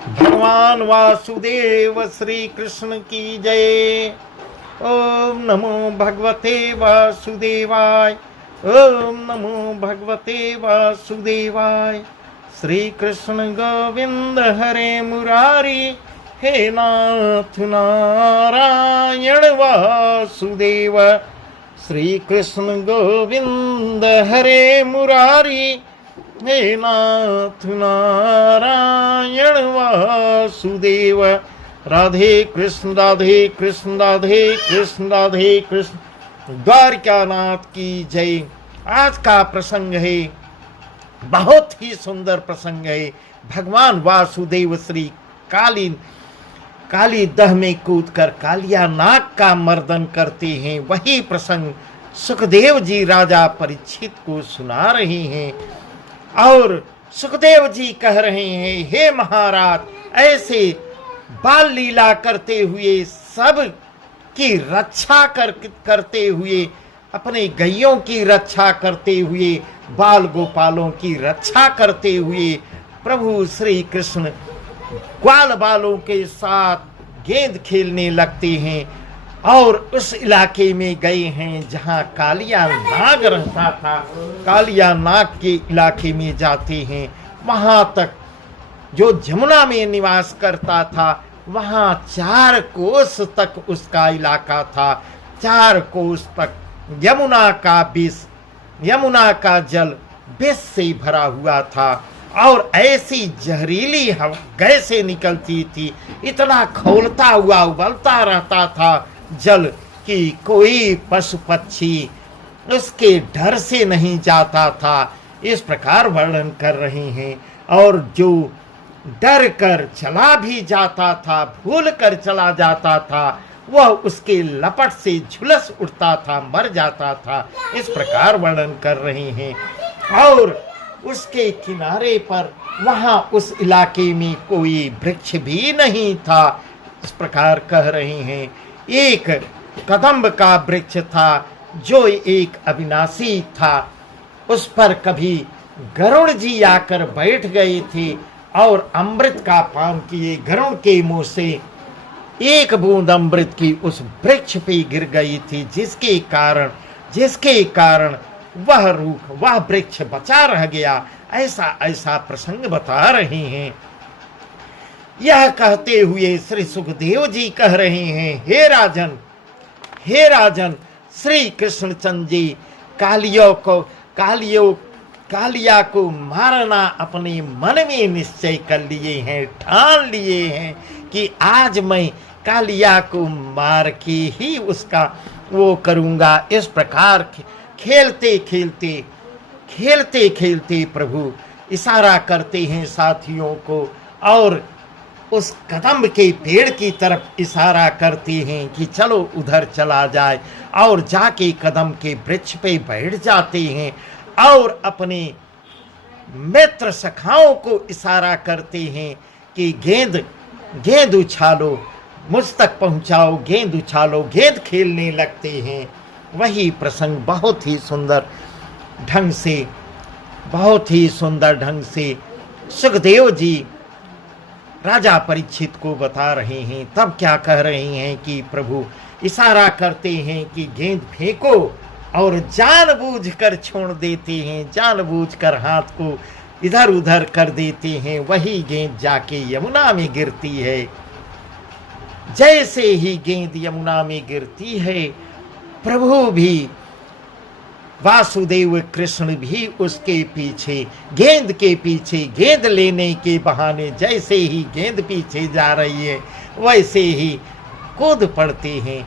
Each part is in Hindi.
भगवान वासुदेव श्री कृष्ण की जय। ओम नमो भगवते वासुदेवाय। ओम नमो भगवते वासुदेवाय। श्री कृष्ण गोविंद हरे मुरारी, हे नाथ नारायण वासुदेव। श्री कृष्ण गोविंद हरे मुरारी, हे नाथ नारायण वासुदेव। राधे कृष्ण राधे कृष्ण राधे कृष्ण राधे कृष्ण। द्वारकानाथ की जय। आज का प्रसंग है, बहुत ही सुंदर प्रसंग है। भगवान वासुदेव श्री काली दह में कूदकर कालिया नाग का मर्दन करते हैं। वही प्रसंग सुखदेव जी राजा परीक्षित को सुना रहे हैं और सुखदेव जी कह रहे हैं, हे महाराज, ऐसे बाल लीला करते हुए, सब की रक्षा करते हुए, अपने गैयों की रक्षा करते हुए, बाल गोपालों की रक्षा करते हुए प्रभु श्री कृष्ण ग्वाल बालों के साथ गेंद खेलने लगते हैं और उस इलाके में गए हैं जहां कालिया नाग रहता था। कालिया नाग के इलाके में जाते हैं, वहां तक जो जमुना में निवास करता था, वहां 4 कोस तक उसका इलाका था। 4 कोस तक यमुना का जल विष से भरा हुआ था और ऐसी जहरीली गैसें निकलती थी, इतना खौलता हुआ उबलता रहता था जल कि कोई पशु पक्षी उसके डर से नहीं जाता था। इस प्रकार वर्णन कर रहे हैं। और जो डर कर चला भी जाता था, भूल कर चला जाता था, वह उसके लपट से झुलस उठता था, मर जाता था। इस प्रकार वर्णन कर रहे हैं। और उसके किनारे पर वहां उस इलाके में कोई वृक्ष भी नहीं था। इस प्रकार कह रहे हैं, एक कदम्ब का वृक्ष था जो एक अविनाशी था। उस पर कभी गरुड़ जी आकर बैठ गए थे और अमृत का पान किए। गरुड़ के मुंह से एक बूंद अमृत की उस वृक्ष पे गिर गई थी, जिसके कारण वह वृक्ष बचा रह गया। ऐसा प्रसंग बता रहे हैं। यह कहते हुए श्री सुखदेव जी कह रहे हैं, हे राजन, श्री कृष्णचंद्र जी कालिया को मारना अपने मन में निश्चय कर लिए हैं, ठान लिए हैं कि आज मैं कालिया को मार के ही उसका वो करूंगा। इस प्रकार खेलते खेलते प्रभु इशारा करते हैं साथियों को और उस कदम्ब के पेड़ की तरफ इशारा करते हैं कि चलो उधर चला जाए, और जाके कदम्ब के वृक्ष पे बैठ जाते हैं और अपने मित्र सखाओं को इशारा करते हैं कि गेंद उछालो, मुझ तक पहुंचाओ, गेंद उछालो, गेंद खेलने लगते हैं। वही प्रसंग बहुत ही सुंदर ढंग से सुखदेव जी राजा परीक्षित को बता रहे हैं। तब क्या कह रहे हैं कि प्रभु इशारा करते हैं कि गेंद फेंको, और जानबूझकर छोड़ देते हैं, जानबूझकर हाथ को इधर उधर कर देते हैं। वही गेंद जाके यमुना में गिरती है। जैसे ही गेंद यमुना में गिरती है, प्रभु भी, वासुदेव कृष्ण भी उसके पीछे, गेंद के पीछे, गेंद लेने के बहाने जैसे ही गेंद पीछे जा रही है, वैसे ही कूद पड़ते हैं।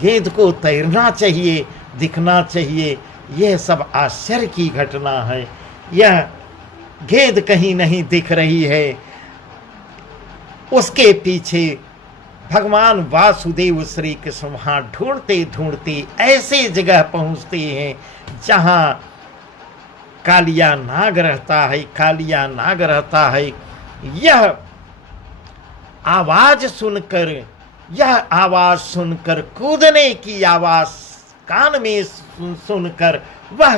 गेंद को तैरना चाहिए, दिखना चाहिए। यह सब आश्चर्य की घटना है। यह गेंद कहीं नहीं दिख रही है, उसके पीछे भगवान वासुदेव श्री कृष्ण वहां ढूंढते ऐसे जगह पहुंचते हैं जहां कालिया नाग रहता है। यह आवाज सुनकर, कूदने की आवाज कान में सुनकर वह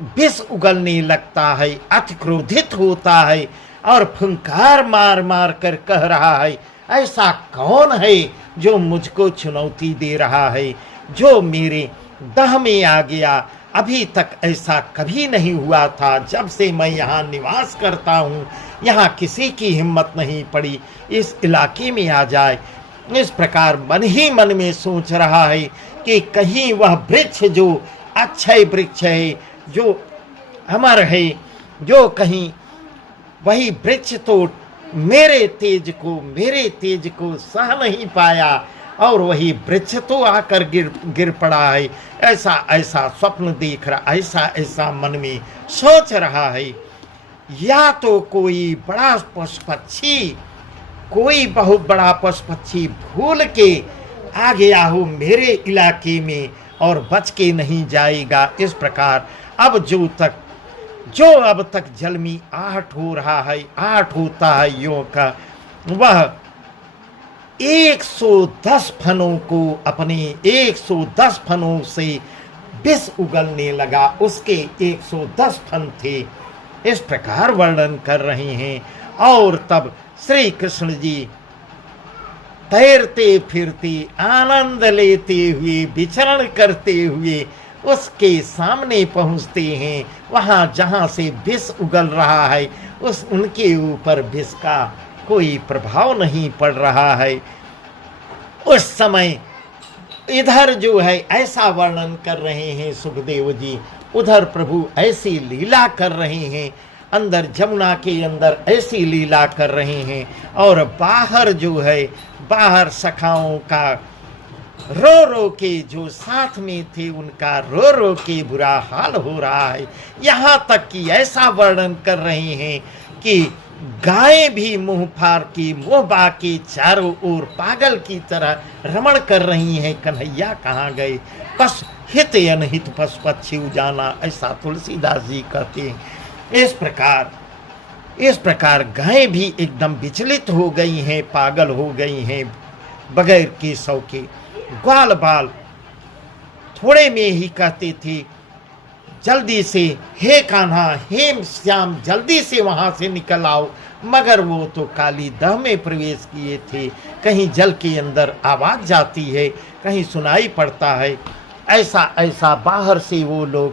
विष उगलने लगता है, अति क्रोधित होता है और फुंकार मार मार कर कह रहा है, ऐसा कौन है जो मुझको चुनौती दे रहा है, जो मेरे दह में आ गया। अभी तक ऐसा कभी नहीं हुआ था, जब से मैं यहाँ निवास करता हूँ यहाँ किसी की हिम्मत नहीं पड़ी इस इलाके में आ जाए। इस प्रकार मन ही मन में सोच रहा है कि कहीं वह वृक्ष जो अक्षय वृक्ष है, जो अमर है, जो कहीं वही वृक्ष तो मेरे तेज को सह नहीं पाया और वही वृक्ष तो आकर गिर पड़ा है। ऐसा ऐसा स्वप्न देख रहा, ऐसा ऐसा मन में सोच रहा है। या तो कोई बड़ा पशु पक्षी, कोई बहुत बड़ा पशु पक्षी भूल के आ गया हो मेरे इलाके में और बच के नहीं जाएगा। इस प्रकार अब जो अब तक जल में आहट हो रहा है, आहट होता है यों का, वह 110 फनों को अपने 110 फनों से विष उगलने लगा। उसके 110 फन थे। इस प्रकार वर्णन कर रहे हैं। और तब श्री कृष्ण जी तैरते फिरते आनंद लेते हुए विचरण करते हुए उसके सामने पहुंचते हैं। वहां जहां से विष उगल रहा है उनके ऊपर विष का कोई प्रभाव नहीं पड़ रहा है। उस समय इधर जो है ऐसा वर्णन कर रहे हैं सुखदेव जी, उधर प्रभु ऐसी लीला कर रहे हैं, अंदर जमुना के अंदर ऐसी लीला कर रहे हैं। और बाहर जो है, बाहर सखाओं का रो रो के, जो साथ में थे उनका रो रो के बुरा हाल हो रहा है। यहाँ तक कि ऐसा वर्णन कर रहे हैं कि गायें भी मुंह फाड़ के मुंह बाके चारों ओर पागल की तरह रमण कर रही हैं, कन्हैया कहाँ गए। पस हित अनहित पशु पक्षी जाना, ऐसा तुलसीदास जी कहते हैं। इस प्रकार गायें भी एकदम विचलित हो गई हैं, पागल हो गई हैं, बगैर केसव के। ग्वाल बाल थोड़े में ही कहते थे जल्दी से, हे कान्हा, हे श्याम, जल्दी से वहां से निकल आओ। मगर वो तो काली दह में प्रवेश किए थे। कहीं जल के अंदर आवाज जाती है, कहीं सुनाई पड़ता है। ऐसा ऐसा बाहर से वो लोग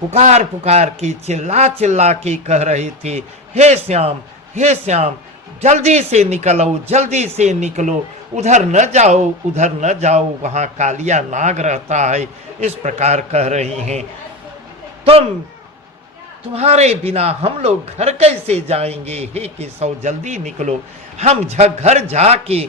पुकार पुकार के चिल्ला चिल्ला के कह रहे थे, हे श्याम, हे श्याम, जल्दी से निकलो, जल्दी से निकलो, उधर न जाओ, उधर न जाओ, वहाँ कालिया नाग रहता है। इस प्रकार कह रही हैं। तुम्हारे बिना हम लोग घर कैसे जाएंगे, हे केशव, जल्दी निकलो। हम घर जाके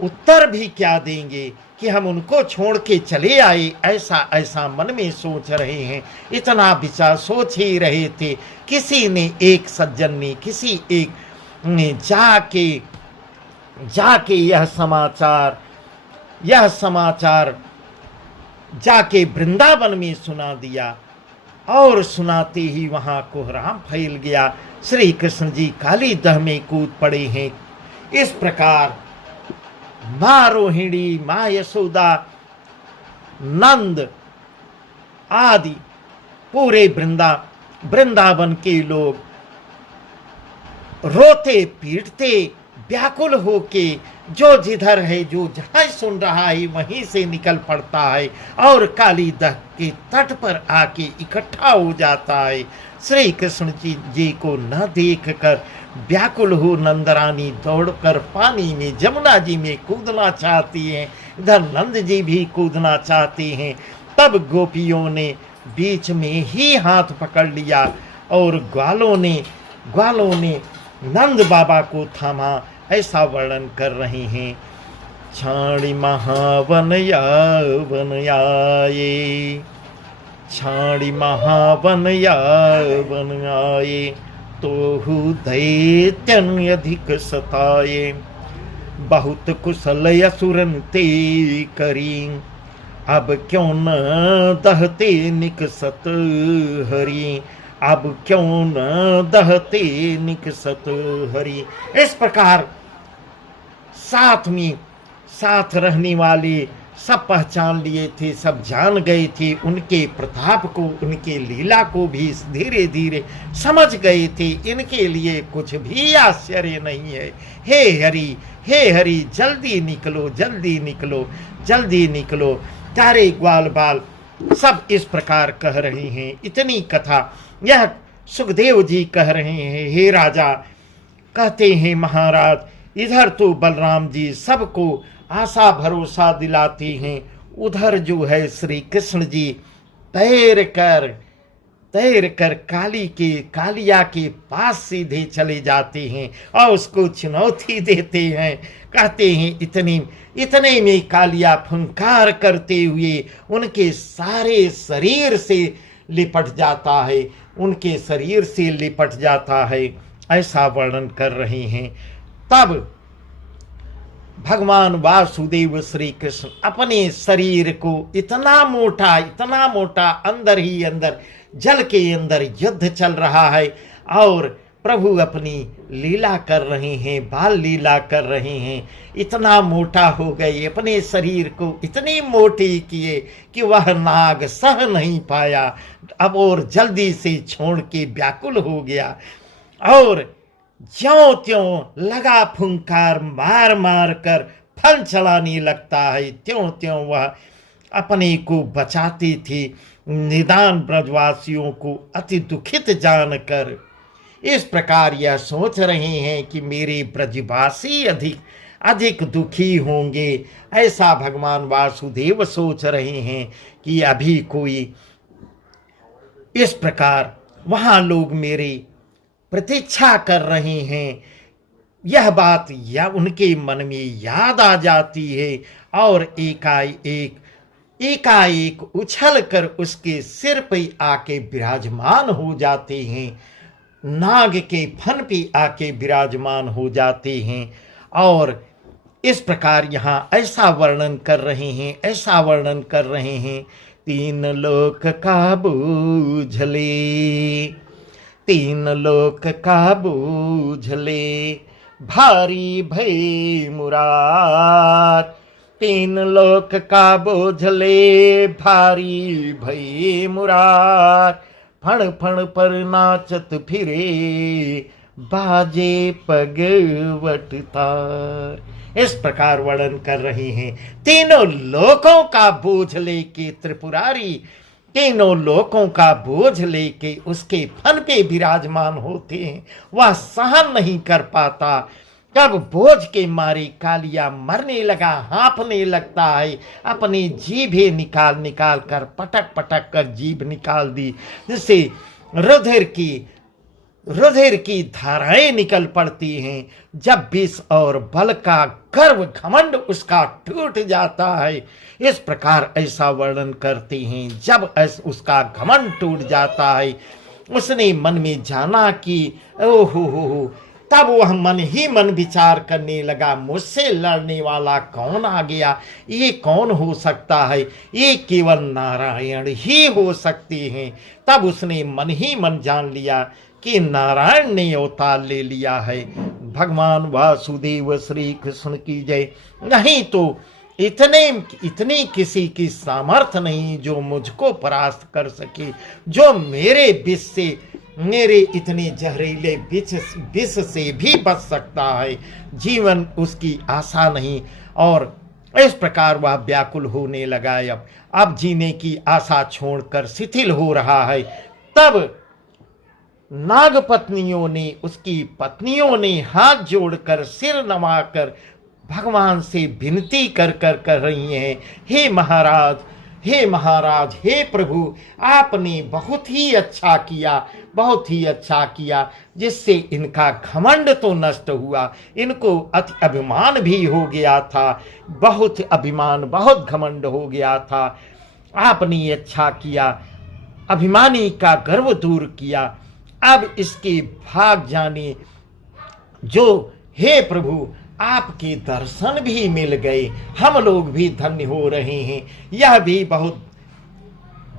उत्तर भी क्या देंगे कि हम उनको छोड़ के चले आए। ऐसा ऐसा मन में सोच रहे हैं। इतना विचार सोच ही रहे थे, किसी ने, एक सज्जन ने, किसी एक ने जाके यह समाचार जाके वृंदावन में सुना दिया। और सुनाते ही वहां कोहराम फैल गया। श्री कृष्ण जी काली दह में कूद पड़े हैं। इस प्रकार माँ रोहिणी, माँ यशोदा, नंद आदि पूरे वृंदावन के लोग रोते पीटते व्याकुल होके, जो जिधर है, जो जहाँ सुन रहा है वहीं से निकल पड़ता है और काली दह के तट पर आके इकट्ठा हो जाता है। श्री कृष्ण जी को न देखकर व्याकुल हो नंदरानी दौड़कर पानी में, जमुना जी में कूदना चाहती हैं। इधर नंद जी भी कूदना चाहते हैं। तब गोपियों ने बीच में ही हाथ पकड़ लिया और ग्वालों ने नंद बाबा को थामा। ऐसा वर्णन कर रहे हैं। छाणी महावन यावन आए, छाणी महावन यावन आए, तोहु दैत्यन अधिक सताए, बहुत कुशल असुरन ते करी, अब क्यों न दहते निकसत हरि, अब क्यों न दहते निकसत हरि। इस प्रकार साथ रहने वाले सब पहचान लिए थे, सब जान गए थे, उनके प्रताप को, उनके लीला को भी धीरे धीरे समझ गए थे। इनके लिए कुछ भी आश्चर्य नहीं है। हे हरि, हे हरि, जल्दी निकलो, जल्दी निकलो, जल्दी निकलो। सारे ग्वाल बाल सब इस प्रकार कह रहे हैं। इतनी कथा यह सुखदेव जी कह रहे हैं। हे राजा, कहते हैं महाराज, इधर तो बलराम जी सबको आशा भरोसा दिलाती हैं, उधर जो है श्री कृष्ण जी तैर कर कालिया के पास सीधे चले जाते हैं और उसको चुनौती देते हैं। कहते हैं इतने में कालिया फुंकार करते हुए उनके सारे शरीर से लिपट जाता है, उनके शरीर से लिपट जाता है। ऐसा वर्णन कर रहे हैं। तब भगवान वासुदेव श्री कृष्ण अपने शरीर को इतना मोटा अंदर ही अंदर जल के अंदर युद्ध चल रहा है और प्रभु अपनी लीला कर रहे हैं, बाल लीला कर रहे हैं। इतना मोटा हो गए, अपने शरीर को इतनी मोटी किए कि वह नाग सह नहीं पाया अब और जल्दी से छोड़ के व्याकुल हो गया और ज्यों त्यों लगा फुंकार मार मार कर फल चलाने लगता है। त्यों त्यों वह अपने को बचाती थी। निदान ब्रजवासियों को अति दुखित जानकर इस प्रकार यह सोच रहे हैं कि मेरे ब्रजवासी अधिक दुखी होंगे। ऐसा भगवान वासुदेव सोच रहे हैं कि अभी कोई इस प्रकार वहाँ लोग मेरे प्रतीक्षा कर रहे हैं। यह बात या उनके मन में याद आ जाती है और एकाएक उछल कर उसके सिर पे आके विराजमान हो जाते हैं, नाग के फन पे आके विराजमान हो जाते हैं। और इस प्रकार यहाँ ऐसा वर्णन कर रहे हैं, तीन लोक का बूझले, तीन लोक का बूझले, भारी भई मुरार, तीन लोक का बोझले, भारी भई मुरार, फण फण पर नाचत फिरे, बाजे पगवट तार। इस प्रकार वर्णन कर रहे हैं। तीनों लोकों का बोझ लेके त्रिपुरारी, तीनों लोकों का बोझ लेके उसके फन पे विराजमान होते हैं। वह सहन नहीं कर पाता। कब बोझ के मारे कालिया मरने लगा, हाँफने लगता है, अपनी जीभे निकाल कर पटक पटक कर जीभ निकाल दी, जिससे रुधिर की धाराएं निकल पड़ती हैं। जब विष और बल का गर्व घमंड उसका टूट जाता है, इस प्रकार ऐसा वर्णन करते हैं। जब उसका घमंड टूट जाता है, उसने मन में जाना कि ओहो, तब वह मन ही मन विचार करने लगा, मुझसे लड़ने वाला कौन आ गया, ये कौन हो सकता है, ये केवल नारायण ही हो सकते हैं। तब उसने मन ही मन जान लिया कि नारायण ने अवतार ले लिया है। भगवान वासुदेव श्री कृष्ण की जय। नहीं तो इतनी किसी की सामर्थ्य नहीं जो मुझको परास्त कर सके, जो मेरे विष से, मेरे इतने जहरीले विष से भी बच सकता है। जीवन उसकी आशा नहीं। और इस प्रकार वह व्याकुल होने लगा। अब जीने की आशा छोड़कर शिथिल हो रहा है। तब नाग पत्नियों ने, उसकी पत्नियों ने हाथ जोड़कर सिर नवाकर भगवान से विनती कर रही हैं, हे महाराज, हे महाराज, हे प्रभु, आपने बहुत ही अच्छा किया, जिससे इनका घमंड तो नष्ट हुआ, इनको अति अभिमान भी हो गया था, बहुत अभिमान, बहुत घमंड हो गया था। आपने अच्छा किया, अभिमानी का गर्व दूर किया। अब इसके भाग जाने जो, हे प्रभु, आपके दर्शन भी मिल गए, हम लोग भी धन्य हो रहे हैं। यह भी बहुत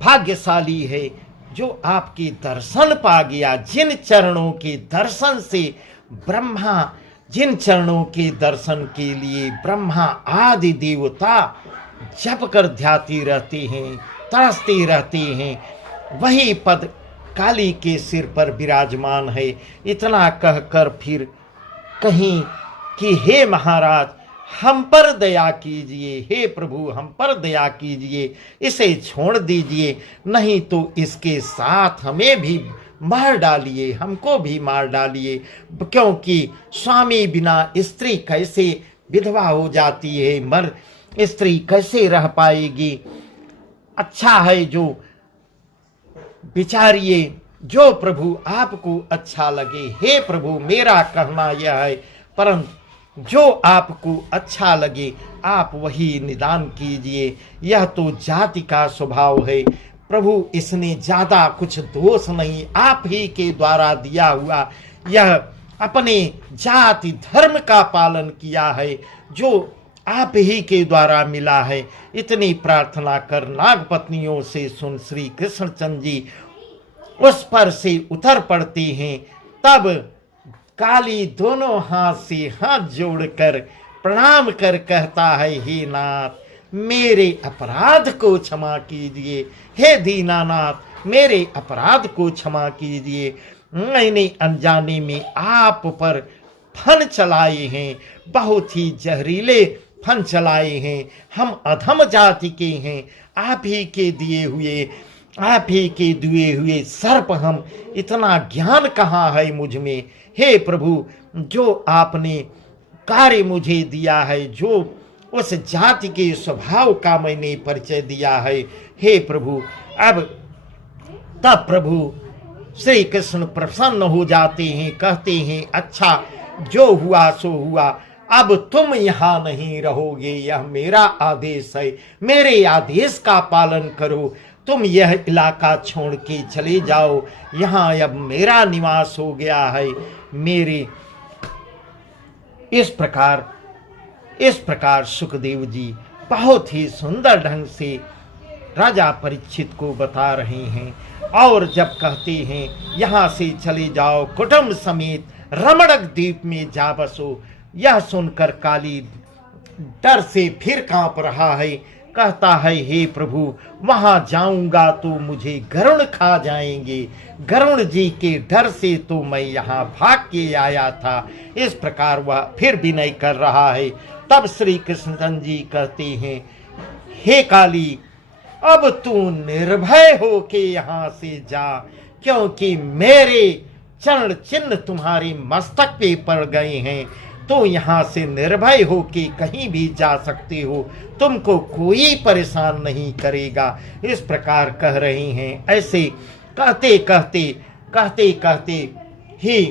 भाग्यशाली है जो आपके दर्शन पा गया। जिन चरणों के दर्शन से ब्रह्मा, जिन चरणों के दर्शन के लिए ब्रह्मा आदि देवता जप कर ध्याती रहते हैं, तरसते रहते हैं। वही पद काली के सिर पर विराजमान है। इतना कहकर फिर कहीं कि हे महाराज, हम पर दया कीजिए, हे प्रभु हम पर दया कीजिए, इसे छोड़ दीजिए, नहीं तो इसके साथ हमें भी मार डालिए, हमको भी मार डालिए, क्योंकि स्वामी बिना स्त्री कैसे विधवा हो जाती है, मर स्त्री कैसे रह पाएगी। अच्छा है जो विचारिए, जो प्रभु आपको अच्छा लगे। हे प्रभु मेरा कहना यह है, परंतु जो आपको अच्छा लगे आप वही निदान कीजिए। यह तो जाति का स्वभाव है प्रभु, इसने ज्यादा कुछ दोष नहीं, आप ही के द्वारा दिया हुआ यह अपने जाति धर्म का पालन किया है, जो आप ही के द्वारा मिला है। इतनी प्रार्थना कर नागपत्नियों से सुन श्री कृष्णचंद्र जी उस पर से उतर पड़ते हैं। तब काली दोनों हाथ से हाथ जोड़कर प्रणाम कर कहता है, हे नाथ मेरे अपराध को क्षमा कीजिए, हे दीनानाथ मेरे अपराध को क्षमा कीजिए। मैंने अनजाने में आप पर फन चलाए हैं, बहुत ही जहरीले फन चलाए हैं। हम अधम जाति के हैं, आप ही के दिए हुए सर्प हम, इतना ज्ञान कहाँ है मुझ में। हे प्रभु जो आपने कार्य मुझे दिया है, जो उस जाति के स्वभाव का मैंने परिचय दिया है, हे प्रभु अब तब प्रभु श्री कृष्ण प्रसन्न हो जाते हैं, कहते हैं अच्छा जो हुआ सो हुआ, अब तुम यहाँ नहीं रहोगे, यह मेरा आदेश है, मेरे आदेश का पालन करो, तुम यह इलाका छोड़ के चले जाओ, यहाँ अब मेरा निवास हो गया है। मेरे इस प्रकार सुखदेव जी बहुत ही सुंदर ढंग से राजा परीक्षित को बता रहे हैं। और जब कहते हैं यहाँ से चले जाओ, कुटुंब समेत रमणक द्वीप में जा बसो, यह सुनकर काली डर से फिर कांप रहा है। कहता है, हे प्रभु वहां जाऊंगा तो मुझे गरुड़ खा जाएंगे, गरुड़ जी के डर से तो मैं यहाँ भाग के आया था। इस प्रकार वह फिर विनय कर रहा है। तब श्री कृष्णचंद्र जी कहते हैं, हे काली अब तू निर्भय हो के यहाँ से जा, क्योंकि मेरे चरण चिन्ह तुम्हारे मस्तक पे पड़ गए हैं, तो यहाँ से निर्भय हो के कहीं भी जा सकते हो, तुमको कोई परेशान नहीं करेगा। इस प्रकार कह रहे हैं। ऐसे कहते कहते ही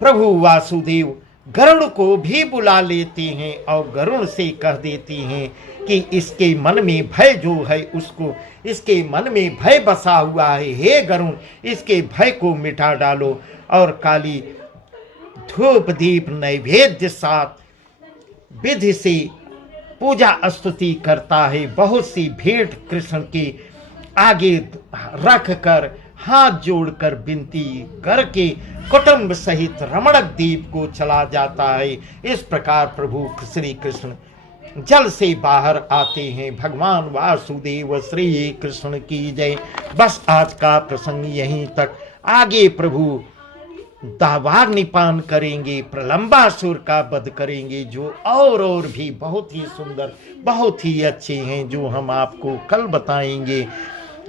प्रभु वासुदेव गरुड़ को भी बुला लेते हैं और गरुड़ से कह देते हैं कि इसके मन में भय जो है, उसको इसके मन में भय बसा हुआ है, हे गरुड़ इसके भय को मिटा डालो। और काली धूप दीप नैवेद्य साथ विधि से पूजा स्तुति करता है। बहुत सी भेंट कृष्ण के आगे रख कर हाथ जोड़कर विनती करके कुटुंब सहित रमणक द्वीप को चला जाता है। इस प्रकार प्रभु श्री कृष्ण जल से बाहर आते हैं। भगवान वासुदेव श्री कृष्ण की जय। बस आज का प्रसंग यहीं तक। आगे प्रभु दावाग्निपान करेंगे, प्रलंबासुर का वध करेंगे, जो और भी बहुत ही सुंदर बहुत ही अच्छे हैं, जो हम आपको कल बताएंगे।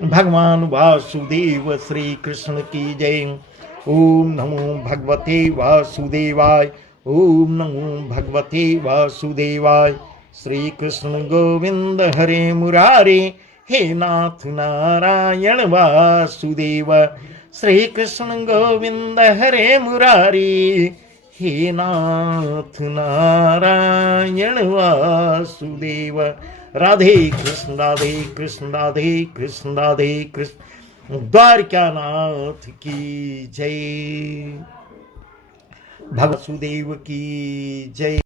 भगवान वासुदेव श्री कृष्ण की जय। ओम नमो भगवते वासुदेवाय। ओम नमो भगवते वासुदेवाय। श्री कृष्ण गोविंद हरे मुरारे, हे नाथ नारायण वासुदेव। श्री कृष्ण गोविंद हरे मुरारी, हे नाथ नारायण वासुदेव। राधे कृष्ण राधे कृष्ण राधे कृष्ण राधे कृष्ण। द्वारकानाथ की जय। भगवसुदेव की जय।